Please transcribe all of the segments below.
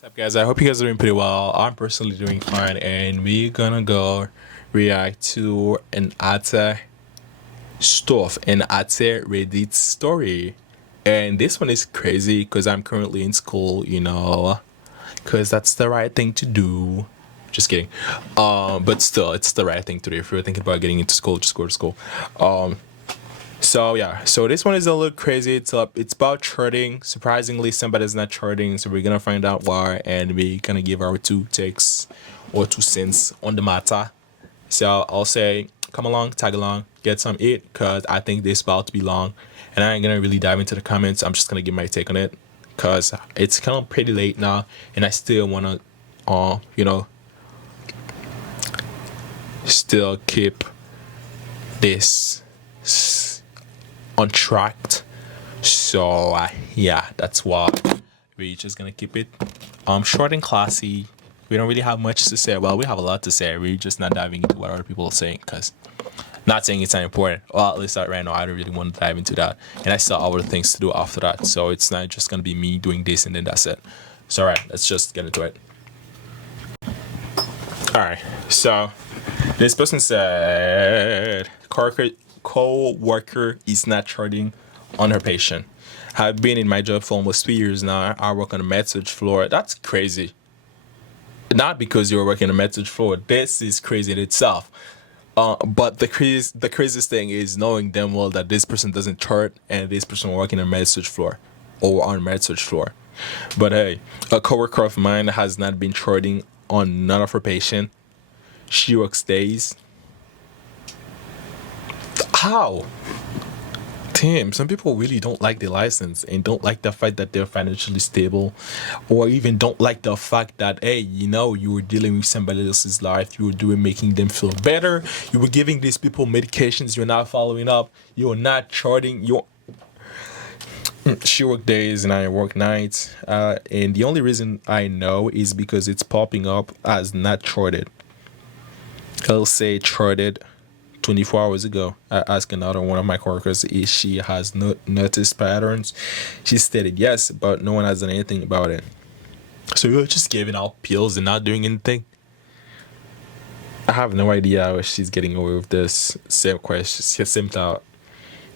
What's up, guys? I hope you guys are doing pretty well. I'm personally doing fine, and we're gonna go react to an Ate Reddit story. And this one is crazy because I'm currently in school, because that's the right thing to do. Just kidding. But still, it's the right thing to do. If you're thinking about getting into school, just go to school. Um, so yeah, so this one is a little crazy. It's about charting. Surprisingly, somebody's not charting, so we're gonna find out why, and we're gonna give our two takes or 2 cents on the matter. So I'll say, come along, tag along, get some eat, cause I think this about to be long, and I ain't gonna really dive into the comments. I'm just gonna give my take on it, cause it's kind of pretty late now, and I still wanna, you know, still keep this on track. So yeah, that's why we're just gonna keep it short and classy. We don't really have much to say. Well, we have a lot to say. We're just not diving into what other people are saying because not saying it's not important. Well, at least right now, I don't really want to dive into that, and I still have other things to do after that. So it's not just gonna be me doing this and then that's it. So alright, let's just get into it. Alright, so this person said, co-worker is not charting on her patient. I've been in my job for almost 3 years now. I work on the message floor. That's crazy. Not because you're working on the message floor. This is crazy in itself. But the craziest thing is knowing damn well that this person doesn't chart and this person working on the message floor or on message floor. But hey, a coworker of mine has not been charting on none of her patient. She works days. How? Damn, some people really don't like their license and don't like the fact that they're financially stable, or even don't like the fact that, hey, you were dealing with somebody else's life, you were doing making them feel better, you were giving these people medications, you're not following up, you're not charting, you're she work days and I work nights, and the only reason I know is because it's popping up as not charted. I'll say charted 24 hours ago. I asked another one of my coworkers if she has noticed patterns. She stated yes, but no one has done anything about it. So you're just giving out pills and not doing anything. I have no idea how she's getting away with this. Same question, same thought.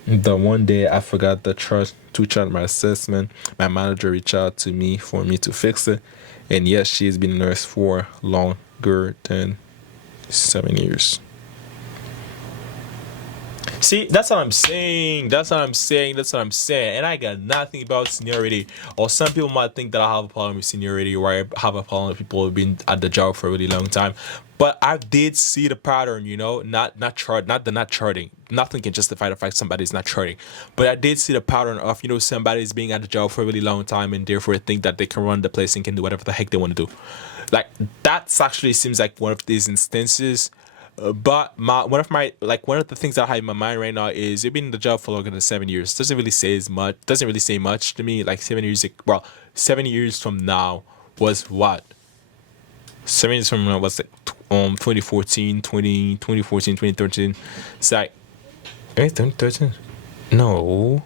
The one day I forgot to chart my assessment, my manager reached out to me for me to fix it. And yes, she's been a nurse for longer than 7 years. See, that's what I'm saying. That's what I'm saying. That's what I'm saying. And I got nothing about seniority. Or some people might think that I have a problem with seniority, or I have a problem with people who've been at the job for a really long time. But I did see the pattern, not charting. Nothing can justify the fact somebody's not charting. But I did see the pattern of, somebody's being at the job for a really long time and therefore think that they can run the place and can do whatever the heck they want to do. Like, that actually seems like one of these instances. But one of the things that I have in my mind right now is you've been in the job for longer than 7 years. Doesn't really say as much. Doesn't really say much to me. Like 7 years. Well, 7 years from now was what? 7 years from now was like 2014, 2014, 2013. It's like 2013. No,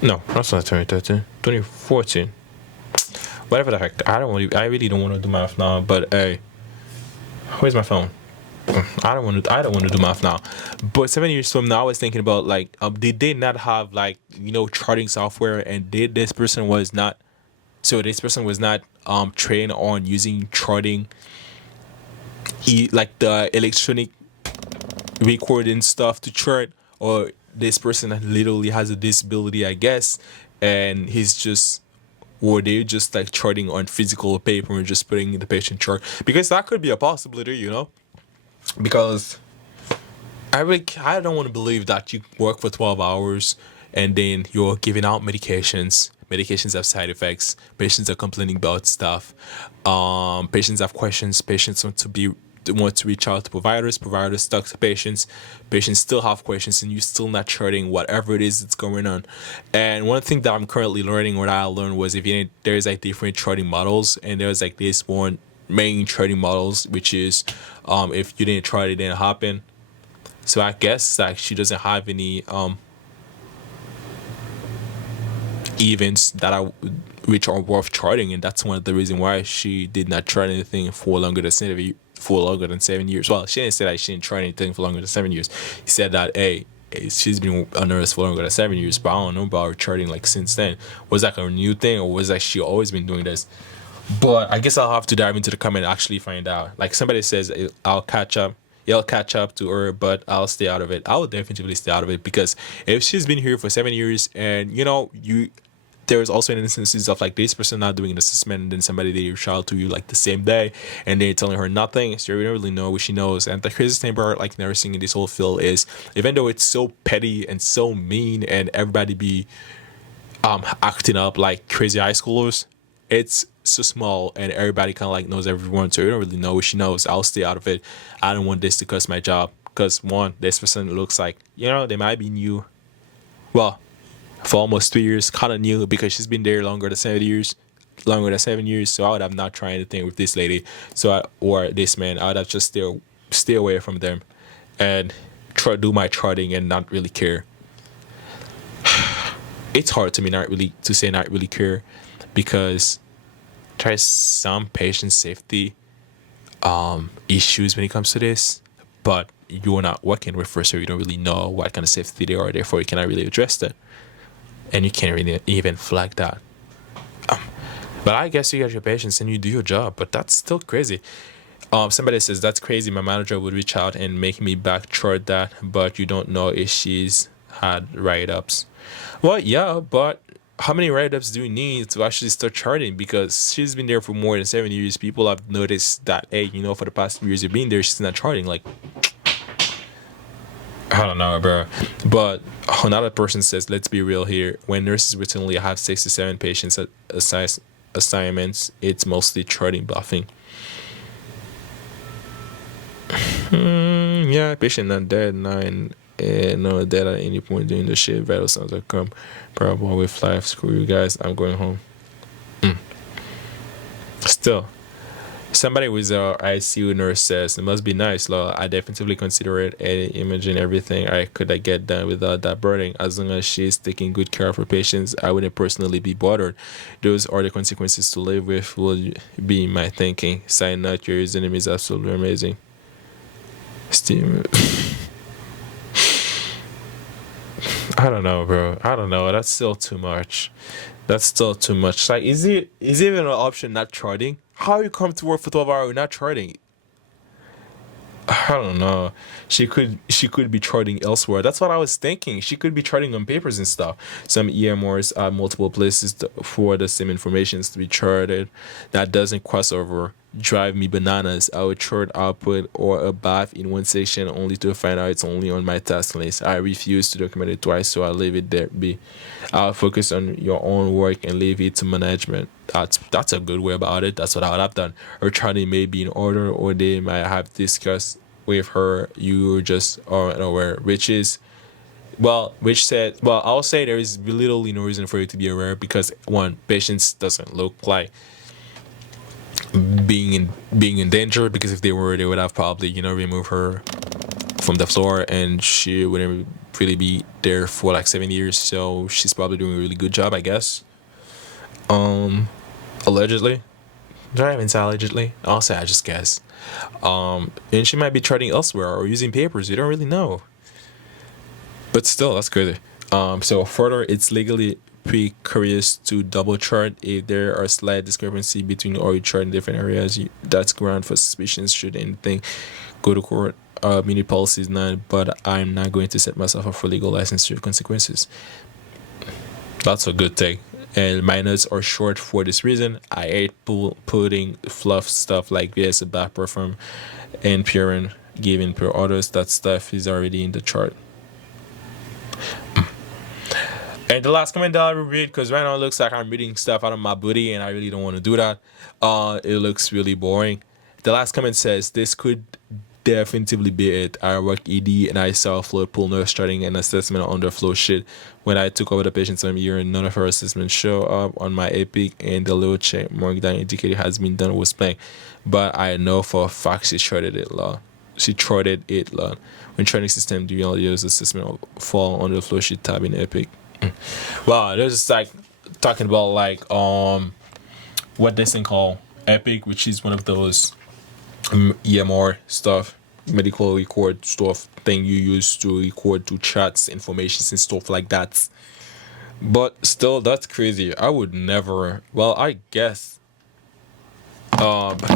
no, that's not 2013. 2014. Whatever the heck. I really don't want to do math now. But hey, where's my phone? I don't want to do math now. But 7 years from now, I was thinking about like, did they not have like charting software, and did this person was not, so this person was not trained on using charting, like the electronic recording stuff to chart, or this person literally has a disability, I guess, and he's just, or they just like charting on physical paper and just putting in the patient chart, because that could be a possibility. Because I don't want to believe that you work for 12 hours and then you're giving out medications. Medications have side effects. Patients are complaining about stuff. Patients have questions. Patients want to reach out to providers. Providers talk to patients. Patients still have questions, and you're still not charting whatever it is that's going on. And one thing that I'm currently learning, what I learned was, there's like different charting models, and there's like this one main trading models, which is if you didn't try it, it didn't happen. So I guess like she doesn't have any events that are which are worth charting, and that's one of the reasons why she did not chart anything for longer than 7 years. Well, she didn't say that she didn't chart anything for longer than 7 years. He said that she's been a nurse for longer than 7 years, but I don't know about her charting like since then. Was that a new thing, or was that she always been doing this? But I guess I'll have to dive into the comment and actually find out. Like somebody says, I'll catch up. You'll catch up to her, but I'll stay out of it. I will definitely stay out of it because if she's been here for 7 years, and there's also instances of like this person not doing an assessment, and then somebody they reach out to you like the same day and they're telling her nothing, so you don't really know what she knows. And the craziest thing about like nursing in this whole field is, even though it's so petty and so mean and everybody be acting up like crazy high schoolers, it's so small and everybody kind of like knows everyone, so you don't really know what she knows. I'll stay out of it. I don't want this to cost my job because, one, this person looks like they might be new, well, for almost 3 years, kind of new, because she's been there longer than 7 years. So I would have not tried anything with this lady, or this man. I would have just stay away from them and do my charting and not really care. It's hard to me not really care, because there's some patient safety issues when it comes to this, but you're not working with her, so you don't really know what kind of safety they are. Therefore, you cannot really address that, and you can't really even flag that. But I guess you got your patients and you do your job, but that's still crazy. Somebody says that's crazy. My manager would reach out and make me back chart that, but you don't know if she's had write-ups. Well, yeah, but how many write-ups do you need to actually start charting? Because she's been there for more than 7 years. People have noticed that, hey, for the past 3 years you've been there, she's not charting. Like, I don't know, bro. But another person says, let's be real here. When nurses routinely have 6 to 7 patients at assignments, it's mostly charting bluffing. Yeah, patient not dead, nine. No dead at any point during the shift. Vital signs are come. Probably with life. Screw you guys. I'm going home. Still, somebody with a ICU nurse says it must be nice. Lol. I definitely consider it. Imagine everything I could get done without that burden. As long as she's taking good care of her patients, I wouldn't personally be bothered. Those are the consequences to live with. Will be my thinking. Sign note: your username is absolutely amazing. Steam. I don't know, bro. I don't know. That's still too much. Like, is it even an option not charting? How you come to work for 12 hours not charting? I don't know. She could be charting elsewhere. That's what I was thinking. She could be charting on papers and stuff. Some EMRs are multiple places for the same information to be charted. That doesn't cross over. Drive me bananas. I would chart output or a bath in one section only to find out it's only on my task list. I refuse to document it twice, so I leave it there be. I'll focus on your own work and leave it to management. That's a good way about it. That's what I would have done. Her charting may be in order, or they might have discussed with her. You just aren't aware, which said, I'll say there is literally no reason for you to be aware, because one, patients doesn't look like being in danger, because if they were, they would have probably remove her from the floor, and she wouldn't really be there for like 7 years. So she's probably doing a really good job, I guess. Allegedly. Don't even say allegedly. I'll say I just guess. And she might be charting elsewhere or using papers. You don't really know. But still, that's crazy. So further, it's legally precarious to double chart. If there are slight discrepancy between or you chart in different areas, that's ground for suspicions. Should anything go to court, mini policy is not, but I'm not going to set myself up for legal licensure consequences. That's a good thing. And my notes are short for this reason. I hate putting fluff stuff like this about perform and purine given per orders. That stuff is already in the chart. And the last comment that I will read, because right now it looks like I'm reading stuff out of my booty, and I really don't want to do that. It looks really boring. The last comment says, this could definitively be it. I work ED and I saw a float pool nurse starting an assessment on the flow sheet. When I took over the patient some year, and none of her assessments show up on my Epic, and the little check mark that indicated has been done was blank. But I know for a fact she charted it, lol. When training system, do you all use assessment fall on the flow sheet tab in Epic? Wow, there's just like talking about like what this thing called Epic, which is one of those EMR stuff, medical record stuff thing you use to record to chats, informations and stuff like that. But still, that's crazy. I would never. Well, I guess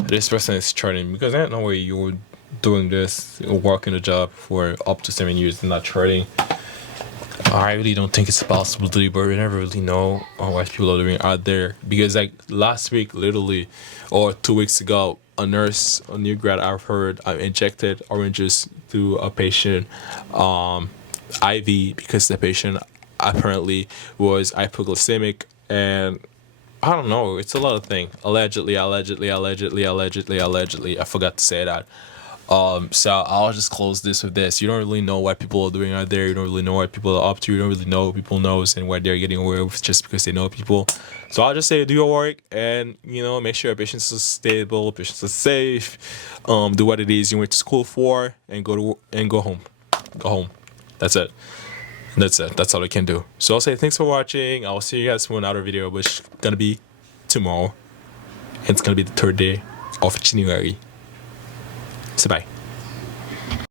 this person is charting because I don't know where you were doing this, working a job for up to 7 years and not charting. I really don't think it's a possibility, but we never really know what people are doing out there. Because like last week, literally, or 2 weeks ago, a nurse, a new grad, I've heard, injected oranges to a patient, IV, because the patient apparently was hypoglycemic, and I don't know. It's a lot of things. Allegedly, allegedly, allegedly, allegedly, allegedly. I forgot to say that. So I'll just close this with this. You don't really know what people are doing out there. You don't really know what people are up to. You don't really know what people knows and what they're getting away with just because they know people. So I'll just say do your work and make sure your patients are stable, patients are safe. Do what it is you went to school for and go home. Go home. That's it. That's it. That's all I can do. So I'll say thanks for watching. I'll see you guys for another video, which is gonna be tomorrow. It's gonna be the third day of January. So bye.